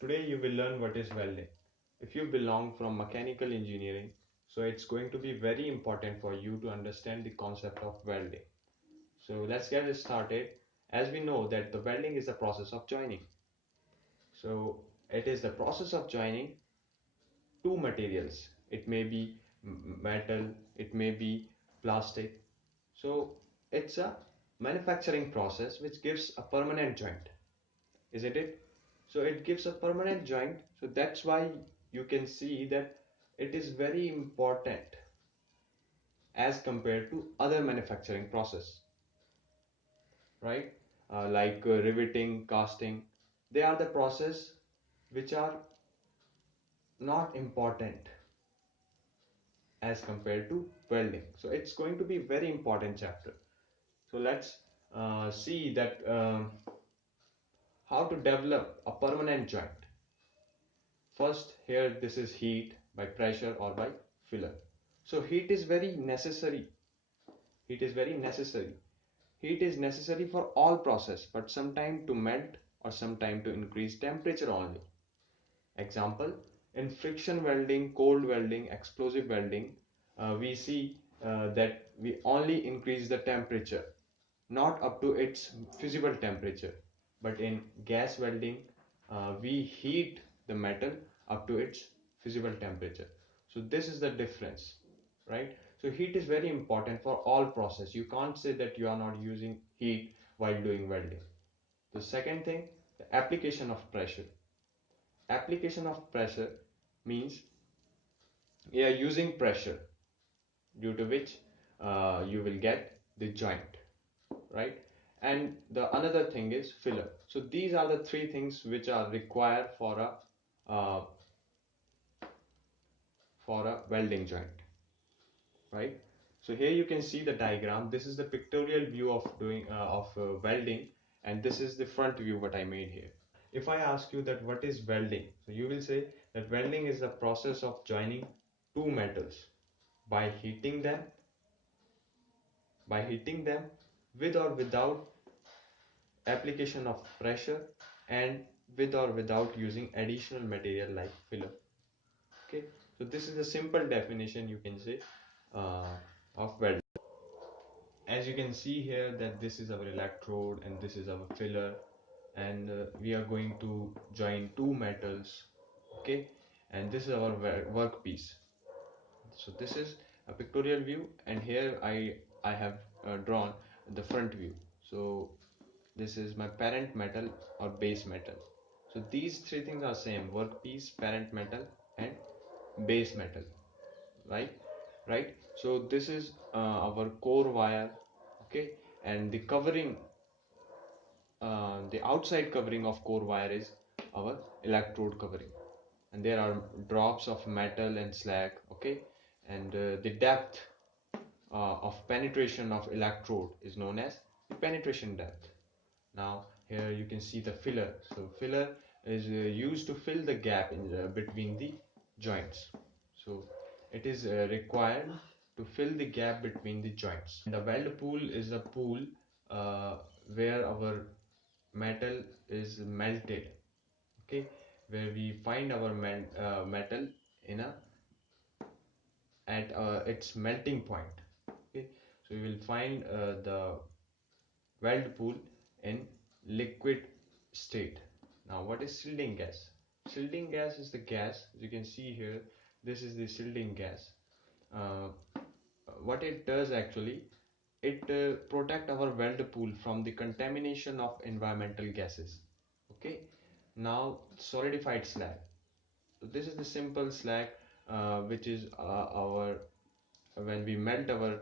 Today you will learn what is welding. If you belong from mechanical engineering, so it's going to be very important for you to understand the concept of welding. So let's get started. As we know that the welding is the process of joining. So it is the process of joining two materials. It may be metal, it may be plastic. So it's a manufacturing process which gives a permanent joint, isn't it? So it gives a permanent joint. So that's why you can see that it is very important as compared to other manufacturing process, right? Like riveting, casting, they are the process which are not important as compared to welding. So it's going to be very important chapter. So let's see that how to develop a permanent joint. First, here this is heat by pressure or by filler. So heat is very necessary. Heat is very necessary. Heat is necessary for all process, but sometime to melt or sometime to increase temperature only. Example, in friction welding, cold welding, explosive welding, we see that we only increase the temperature, not up to its fusible temperature. But in gas welding, we heat the metal up to its fusible temperature. So this is the difference, right? So heat is very important for all process. You can't say that you are not using heat while doing welding. The second thing, the application of pressure. Application of pressure means you are using pressure due to which you will get the joint, right? And the another thing is filler. So these are the three things which are required uh, for a welding joint, right? So here you can see the diagram. This is the pictorial view of doing welding, and this is the front view what I made here. If I ask you that what is welding, so you will say that welding is the process of joining two metals by heating them, with or without application of pressure, and with or without using additional material like filler. Okay, so this is a simple definition you can say of welding. As you can see here that this is our electrode and this is our filler, and we are going to join two metals. Okay, and this is our workpiece. So this is a pictorial view, and here I have drawn the front view. So this is my parent metal or base metal. So these three things are same: workpiece, parent metal, and base metal, right? Right. So this is our core wire, okay, and the covering, the outside covering of core wire is our electrode covering, and there are drops of metal and slag, okay, and the depth of penetration of electrode is known as the penetration depth. Now here you can see the filler. So filler is used to fill the gap in between the joints. So it is required to fill the gap between the joints. And the weld pool is a pool uh, where our metal is melted, okay, where we find our metal in a at its melting point. Okay, so we will find the weld pool in liquid state. Now what is shielding gas? Shielding gas is the gas, as you can see here, this is the shielding gas. uh, what it does actually, it protect our weld pool from the contamination of environmental gases. Okay, now solidified slag. So this is the simple slag which is our when we melt our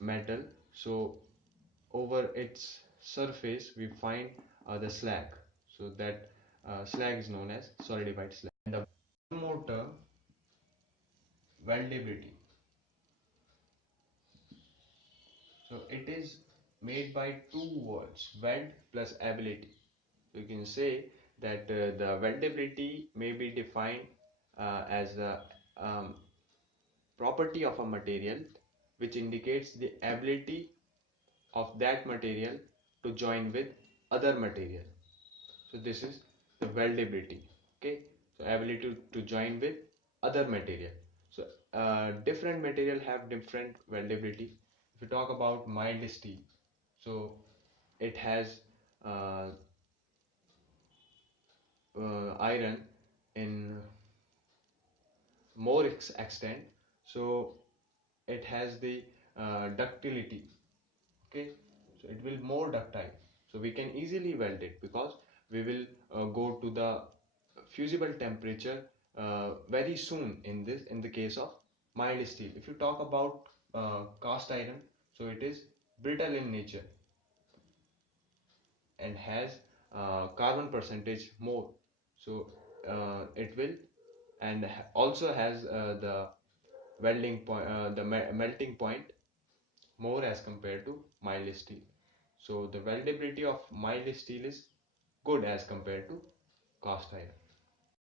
metal, so over its surface we find the slag. So that slag is known as solidified slag. And the one more term, weldability. So it is made by two words, weld plus ability. So you can say that the weldability may be defined as a property of a material which indicates the ability of that material to join with other material. So this is the weldability. Okay, so ability to join with other material. So different material have different weldability. If you talk about mild steel, so it has uh, iron in more extent, so it has the ductility. Okay, so it will more ductile, so we can easily weld it because we will go to the fusible temperature very soon in the case of mild steel. If you talk about cast iron, so it is brittle in nature and has carbon percentage more, so it will and also has the welding point, the melting point more as compared to mild steel. So the weldability of mild steel is good as compared to cast iron.